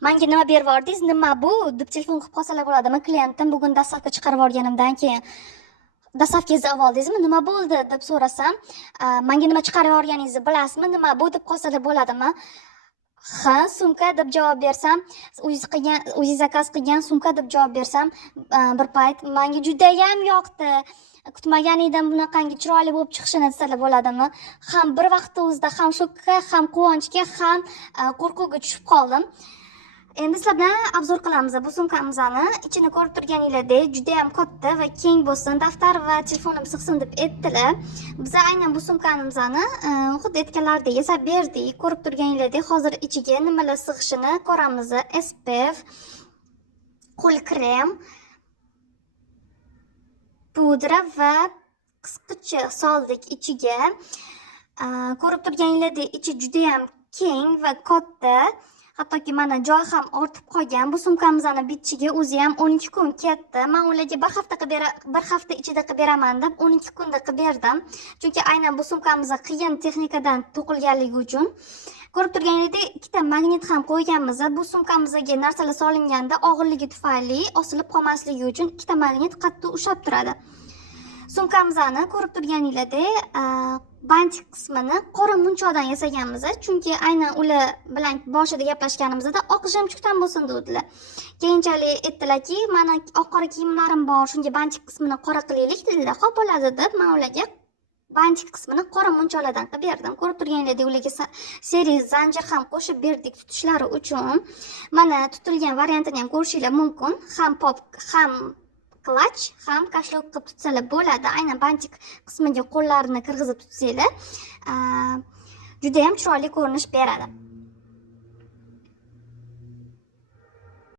Menga nima berib yubordingiz? Nima bu? deb telefon qilib qolsalar bo'ladimi? Klientim bugun dastavka chiqarib yuborganimdan keyin dastavka yozib oldingizmi? Nima bo'ldi deb so'rasam, menga nima chiqarib yuborganingizni bilasizmi? Nima bu deb qolsalar bo'ladimi? Ha, sumka deb javob bersam, o'zingiz zakaz qilgan sumka deb javob bersam, bir payt menga juda ham yoqdi. Kutmagan edim bunaqangi chiroyli bo'lib chiqishini desalar bo'ladimi? Ham bir vaqtda o'zida ham shokka, ham quvonchga, ham qo'rquvga tushib qoldim. Endi sizlar bilan obzor qilamiz. Bu sumkamizni ichini ko'rib turganingizdek juda ham katta va keng bo'lsin, daftar va telefonim sig'sin deb aytdilar. Biz aynan bu sumkamizni xuddi aytganlaridek yasab berdik. Ko'rib turganingizdek hozir ichiga nimalar sig'ishini ko'ramiz. SPF, qo'l krem, pudra va qisqicha soldik ichiga. Ko'rib turganingizdek ichi juda ham keng va katta. Hattoki mana joy ham ortib qolgan. Bu sumkamizni bitishiga o'zi ham 12 kun ketdi. Men ularga bir hafta ichida qilib beraman deb 12 kunda qilib berdim. Chunki aynan bu sumkamiz qiyin texnikadan to'qilganligi uchun. Ko'rib turganingizdek ikkita magnit ham qo'yganmiz. Bu sumkamizga narsalar solinganda og'irligi tufayli osilib qolmasligi uchun ikkita magnit qattiq ushlab turadi. Sumkamizni ko'rib turganingizdek bantik qismini qora munchoqdan yasaganmiz. Chunki aynan ular bilan boshida gaplashganimizda oq jimchiqdan bo'lsin dedilar. Keyinchalik aytdilarki, "Mana oq qora kiyimlarim bor, shunga bantik qismini qora qilaylik" dedilar. "Xo'p bo'ladi" deb men ularga bantik qismini qora munchoqlardan qilib berdim. Ko'rib turganingizdek ularga seriy zanjir ham qo'shib berdik tutishlari uchun. Mana tutilgan variantini ham ko'rishingiz mumkin. Ham pop, ham klach, ham kashloq qilib tutsalar bo'ladi. Aynan bantik qismiga qo'llarini kirgizib tutsanglar, juda ham chiroyli ko'rinish beradi.